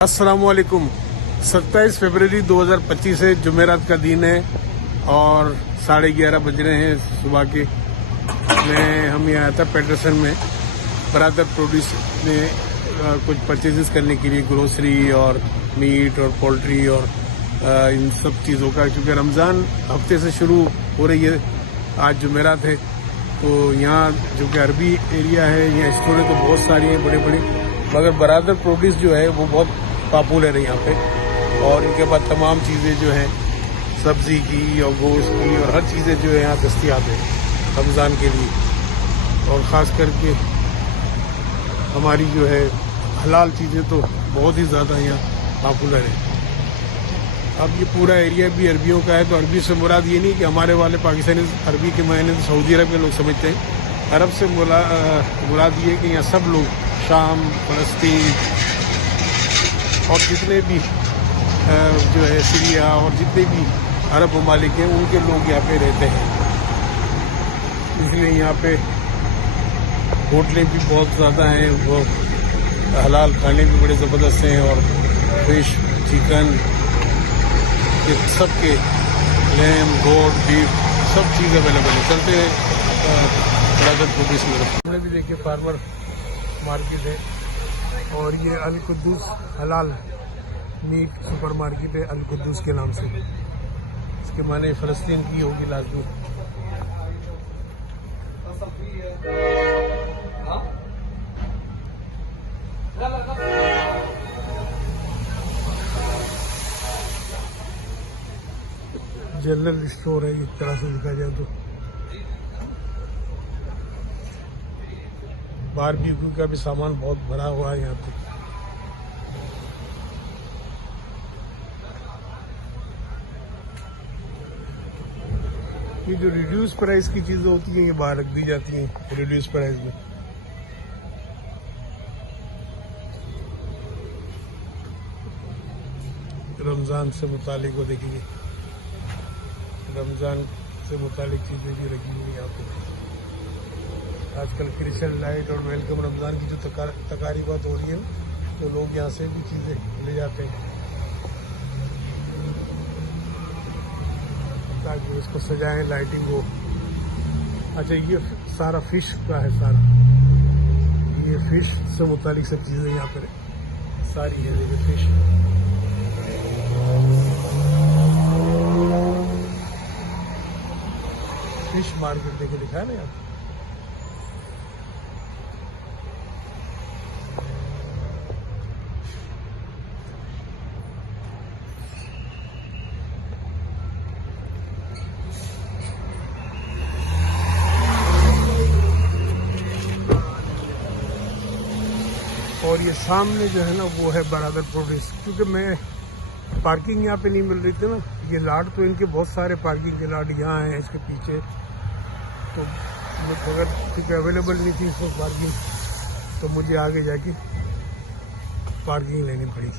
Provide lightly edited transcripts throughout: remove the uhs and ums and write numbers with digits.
अस्सलामुअलैकुम। 27 फरवरी 2025 है, जुमेरात का दिन है और 11:30 बज रहे हैं सुबह के। हम यहाँ आया था पेटरसन में बरादर प्रोड्यूस में कुछ परचेजेस करने के लिए, ग्रोसरी और मीट और पोल्ट्री और इन सब चीज़ों का, क्योंकि रमज़ान हफ्ते से शुरू हो रही है। आज जुमेरात है तो यहाँ जो कि अरबी एरिया है, यहाँ स्टोरें तो बहुत सारी हैं बड़े बड़े, मगर बरादर प्रोड्यूस जो है वो बहुत पॉपुलर है यहाँ पे। और इनके बाद तमाम चीज़ें जो हैं सब्जी की और गोश्त की और हर चीज़ें जो है यहाँ दस्तियाब है रमज़ान के लिए। और ख़ास करके हमारी जो है हलाल चीज़ें तो बहुत ही ज़्यादा यहाँ पॉपुलर है। अब ये पूरा एरिया भी अरबियों का है, तो अरबी से मुराद ये नहीं कि हमारे वाले पाकिस्तानी अरबी के मायने तो सऊदी अरब के लोग समझते हैं। अरब से मुराद ये कि यहाँ सब लोग, शाम, फ़लस्तीन और जितने भी जो है सीरिया और जितने भी अरब ममालिक हैं, उनके लोग यहाँ पे रहते हैं। इसलिए यहाँ पे होटलें भी बहुत ज़्यादा हैं, वो हलाल खाने भी बड़े ज़बरदस्त हैं और फिश, चिकन, ये सब के लैम, गोट, बीफ सब चीज़ अवेलेबल है। चलते हैं बरादर प्रोड्यूस में। हमने भी देखिए फार्मर मार्केट है और ये अल कुद्दूस हलाल मीट सुपर मार्केट है, अल कुद्दूस के नाम से। इसके माने फ़लस्तीन की होगी लाजमी। जनरल स्टोर है एक तरह से देखा जाए तो। बारबेक्यू का भी सामान बहुत भरा हुआ है यहाँ पे। ये जो रिड्यूस प्राइस की चीजें होती हैं ये बाहर रख दी जाती हैं रिड्यूस प्राइस में। रमज़ान से मुतालिक वो देखिए, रमज़ान से मुतालिक चीज़ें भी रखी हुई यहाँ पे। आजकल क्रिश्चियन लाइट और वेलकम रमज़ान की जो तकारीबात हो रही है, तो लोग यहाँ से भी चीज़ें ले जाते हैं ताकि उसको सजाएं, लाइटिंग हो। अच्छा, ये सारा फिश का है, सारा ये फिश से मुतालिक सब चीज़ें यहाँ पर सारी है। देखिए फिश मार्केट देखिए लिखा है ना यहाँ। और ये सामने जो है ना वो है बरादर प्रोड्यूस। क्योंकि मैं पार्किंग यहाँ पे नहीं मिल रही थी ना, ये लाट तो इनके बहुत सारे पार्किंग के लाट यहाँ हैं इसके पीछे, तो अगर क्योंकि अवेलेबल नहीं थी इसको पार्किंग, तो मुझे आगे जाके पार्किंग लेनी पड़ी।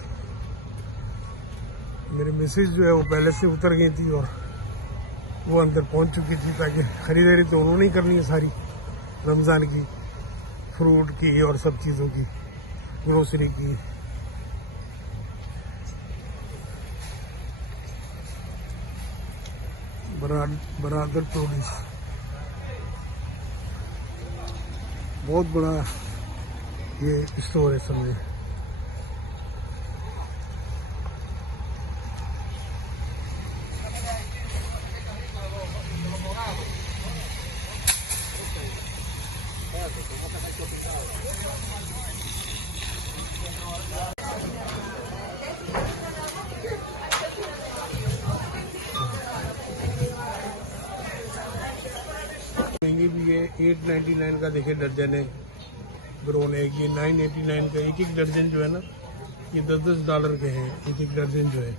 मेरी मिसेज जो है वो पहले से उतर गई थी और वो अंदर पहुँच चुकी थी, ताकि खरीदारी तो उन्होंने ही करनी है सारी रमज़ान की, फ्रूट की और सब चीज़ों की, ग्रोसरी की। बरादर प्रोड्यूस बहुत बड़ा ये स्टोर है समझे। महंगी भी है, 899 का देखिए दर्जन है ग्रोन एग। ये 989 का एक दर्जन जो है ना, ये $10 के हैं एक दर्जन जो है।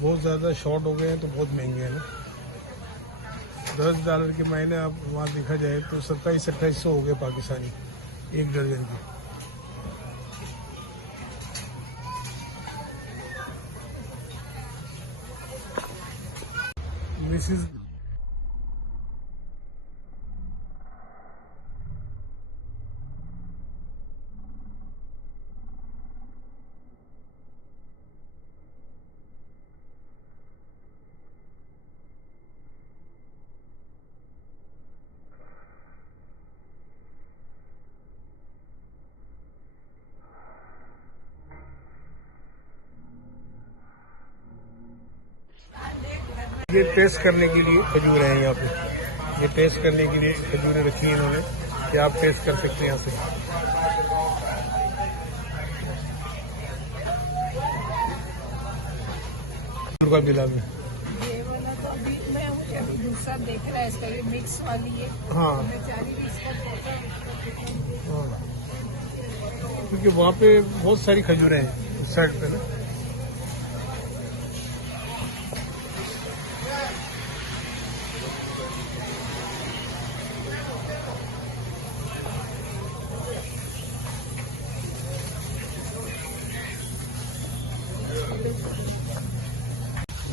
बहुत ज़्यादा शॉर्ट हो गए हैं तो बहुत महंगे हैं ना। $10 के मायने आप वहाँ देखा जाए तो 2700-2800 हो गए पाकिस्तानी एक दर्जन के। मिसिज ये टेस्ट करने के लिए खजूर हैं यहाँ पे, ये टेस्ट करने के लिए खजूरें रखी हैं इन्होंने कि आप टेस्ट कर सकते हैं यहाँ से। का मिला में ये वाला तो अभी मैं अभी दूसरा देख रहा है, इसका ये मिक्स वाली है। हाँ बेचारी भी इसका हाँ, क्योंकि वहाँ पे बहुत सारी खजूरें हैं इस साइड पे ना।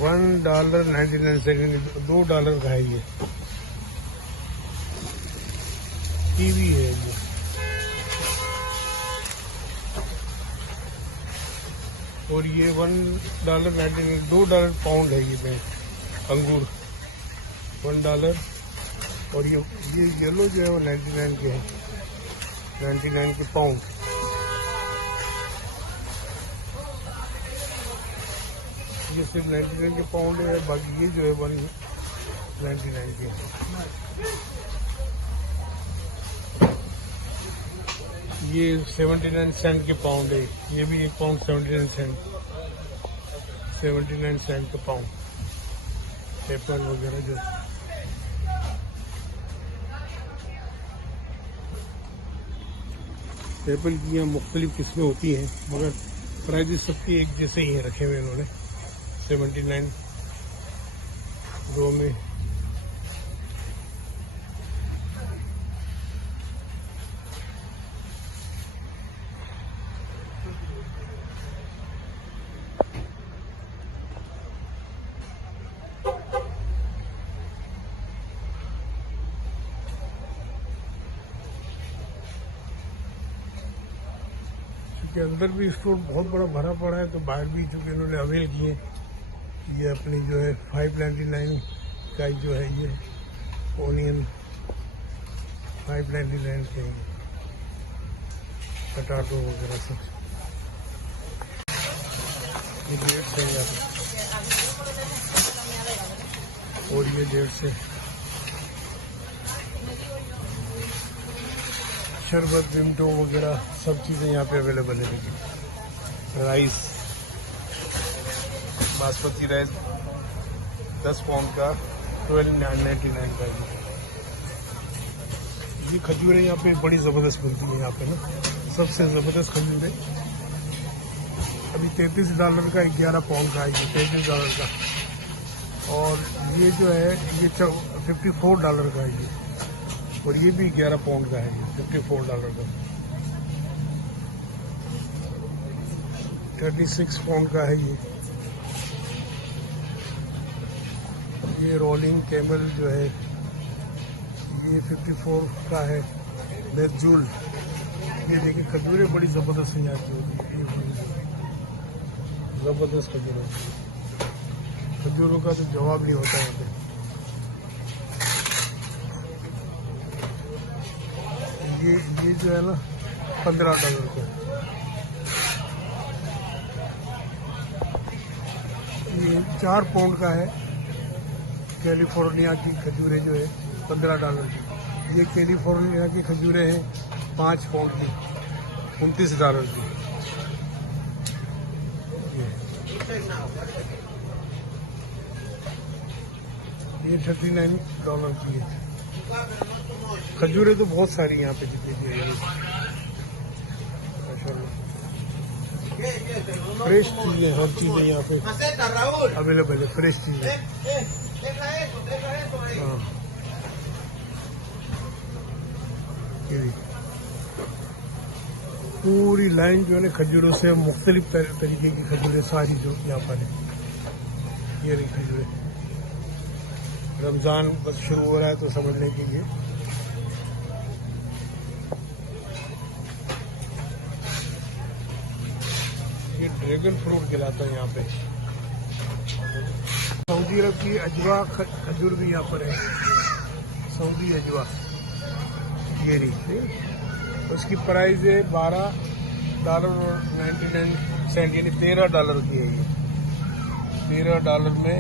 $1.99, $2 का है ये। कीवी है ये। और ये $1.99, $2 पाउंड है ये अंगूर, $1। और ये येलो जो है वो 99 के है, 99 के पाउंड। ये सिर्फ 99 के पाउंड है, बाकी ये जो है 199 के। ये 79 सेंट के पाउंड है, ये भी 1 पाउंड 79 सेंट, 79 सेंट का पाउंड। पेपर वगैरह जो एप्पल की यहाँ मुख्तलिफ किस्में होती हैं, मगर प्राइजेस सबकी एक जैसे ही हैं रखे हुए इन्होंने। 79 रो में। के अंदर भी स्टोर बहुत बड़ा भरा पड़ा है, तो बाहर भी चूंकि इन्होंने अवेल किए। ये अपनी जो है 599 का जो है ये ओनियन 599 के, पटाटो वगैरह सब ये 150 है यहाँ पे। और ये 150 शरबत, विमटो वगैरह सब चीज़ें यहाँ पे अवेलेबल है। राइस, बासमती राइस 10 पाउंड का $12.99 का। ये खजूरें यहाँ पे बड़ी ज़बरदस्त मिलती है यहाँ पे ना, सबसे ज़बरदस्त खजूरें। अभी $33 का 11 पाउंड का है ये, $33 का। और ये जो है ये $54 का है ये, और ये भी 11 पाउंड का है, $54 का। 36 पाउंड का है ये। ये रोलिंग कैमल जो है ये 54 का है। मेजूल, ये देखिए खजूरें बड़ी ज़बरदस्त है यहाँ की, ज़बरदस्त खजूरें। खजूरों का तो जवाब नहीं होता यहाँ पे। ये जो है ना $15 का। ये 4 पाउंड का है। कैलिफोर्निया की खजूरें जो है $15 की। ये कैलिफोर्निया की खजूरें हैं 5 पाउंड की, $29 की। ये $39 की है। खजूरें तो बहुत सारी यहाँ पे जितनी है माशाल्लाह। फ्रेश चीजें, हर चीजें यहाँ पे अवेलेबल है, फ्रेश चीजें। हाँ, पूरी लाइन जो है ना खजूरों से, मुख्तलिफ तरीके की खजूरें सारी जो यहाँ पर है। ये रही खजूरें। रमजान बस शुरू हो रहा है तो समझने के लिए ये ड्रैगन फ्रूट खिलाता है यहाँ पे। सऊदी अरब की अजवा खजूर भी यहाँ पर है, सऊदी अजवा। ये नहीं, उसकी प्राइस है $12.99, यानी $13 की है ये। $13 में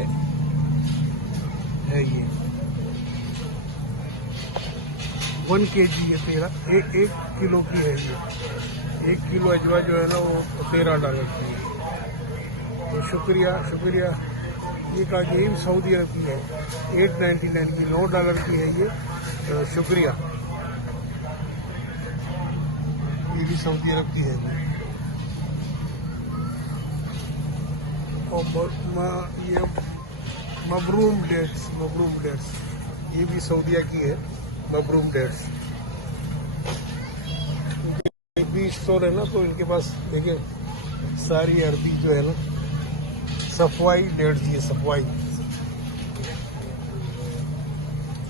है ये 1 kg है 1 किलो की है ये। 1 किलो अजवा जो है ना वो $13 की है। तो शुक्रिया ये कहा कि ये भी सऊदी अरब की है 8.99 की, $9 की है ये। तो शुक्रिया, ये भी सऊदी अरब की है। और ये मबरूम डेट्स ये भी सऊदीया की है। मबरूम डेट्स भी स्टोर है ना, तो इनके पास देखिए सारी अरबी जो है ना, सफवाई डेट्स, ये सफवाई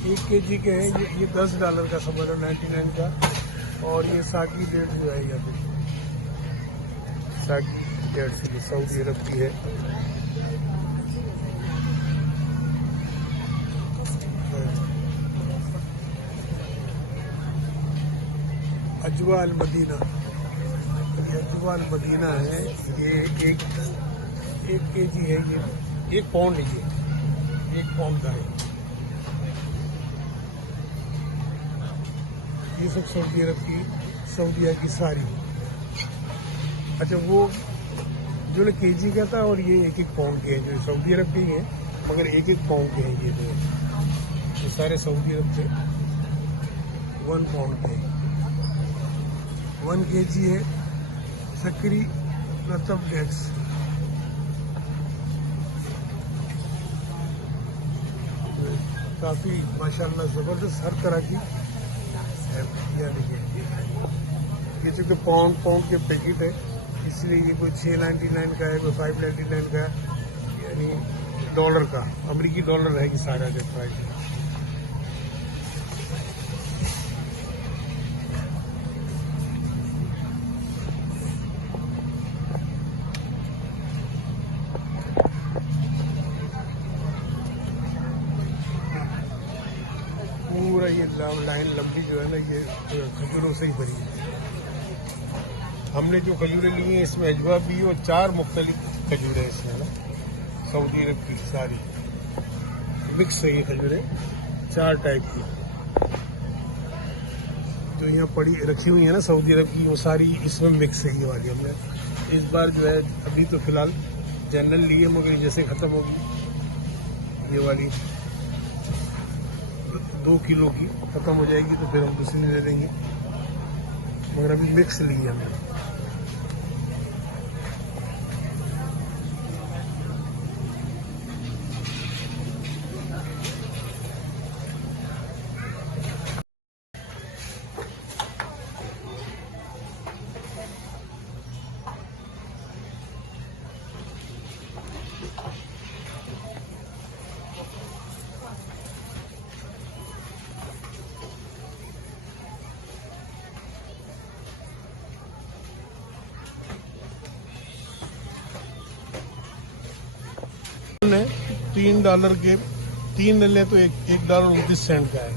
1 kg के हैं ये $10 का, समझ लो 99 का। और ये साकी डेट जो है यहाँ पे साकी डेट्स ये सऊदी अरब की है। अजवा अल मदीना, ये अजवा अल मदीना है। ये 1 kg है, ये 1 पाउंड है, ये 1 पाउंड का है। ये सब सऊदी अरब की, सऊदीया की सारी। अच्छा, वो जो kg का था और ये 1 पाउंड के हैं, जो सऊदी अरब के ही हैं, मगर 1 पाउंड के हैं ये सारे सऊदी अरब के 1 पाउंड के हैं। 1 kg है सकरी रतब डेट्स। काफी माशाल्लाह जबरदस्त हर तरह की है। ये चूंकि पाउंड के पैकेट है, इसलिए ये कोई $6.99 का है, कोई $5.99 का है, यानी डॉलर का, अमेरिकी डॉलर है ये सारा जो प्राइस है। पूरा ये लाइन लंबी जो है ना, ये खजूरों से ही भरी है। हमने जो खजूरें ली हैं इसमें अजवा भी और 4 मुख्तलिफ खजूरें इसमें ना, सऊदी अरब की सारी मिक्स है ये खजूरें, 4 टाइप की जो यहाँ पड़ी रखी हुई है ना सऊदी अरब की, वो सारी इसमें मिक्स है। ये वाली हमने इस बार जो है, अभी तो फिलहाल जनरल ली है, मगर जैसे खत्म होगी ये वाली 2 किलो की खत्म हो जाएगी तो फिर हम दूसरी ले लेंगे, मगर अभी मिक्स ली है हमने। $3 के 3 ले लें तो $1.29 का है।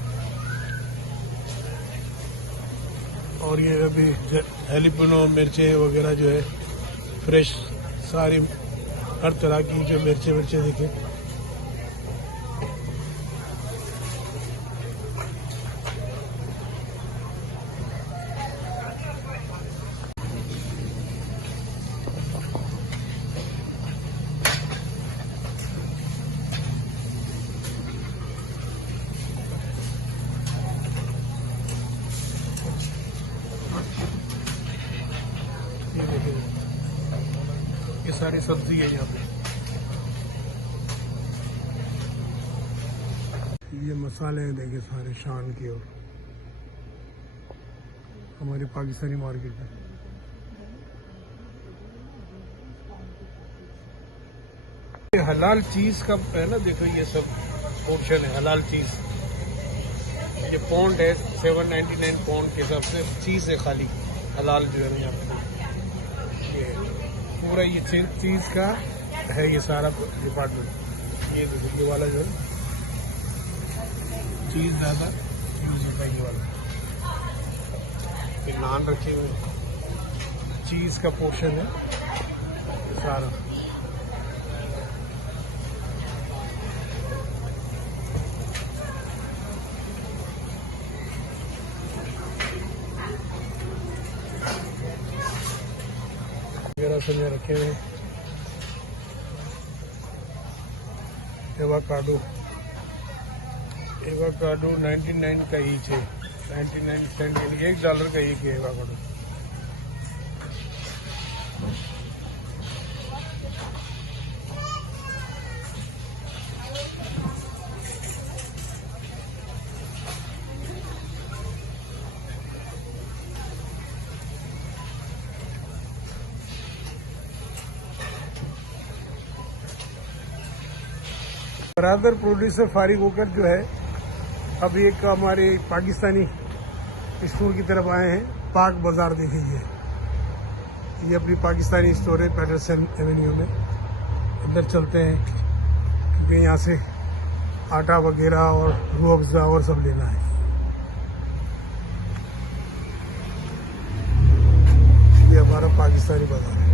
और ये अभी हेलिपिनो मिर्चें वगैरह जो है फ्रेश, सारी हर तरह की जो मिर्चें देखें। ये सारी सब्जी है यहाँ पे। ये मसाले हैं, देखिए सारे शान के, और हमारी पाकिस्तानी मार्केट में ये हलाल चीज का है ना, देखो ये सब पोर्शन है हलाल चीज। ये पौंड है 7.99 पौंड के हिसाब से चीज है, खाली हलाल जो है यहाँ पे। ये पूरा ये चीज का है ये सारा डिपार्टमेंट। ये देखो ये वाला जो है चीज ज्यादा यूज होता है, ये वाला। ये नान रखे हुए चीज का पोर्शन है सारा। लहसुन यहाँ रखे हुए हैं। एवोकाडो 99 का ईच है, 99 सेंट यानी $1 का एक है एवोकाडो। बरादर प्रोड्यूस से फारिग होकर जो है अब एक हमारे पाकिस्तानी स्टोर की तरफ आए हैं। पाक बाजार देखिए, ये अपनी पाकिस्तानी स्टोर है पैटरसन एवेन्यू में। इधर चलते हैं क्योंकि यहाँ से आटा वगैरह और रूह अफ़ज़ा और सब लेना है। ये हमारा पाकिस्तानी बाजार है।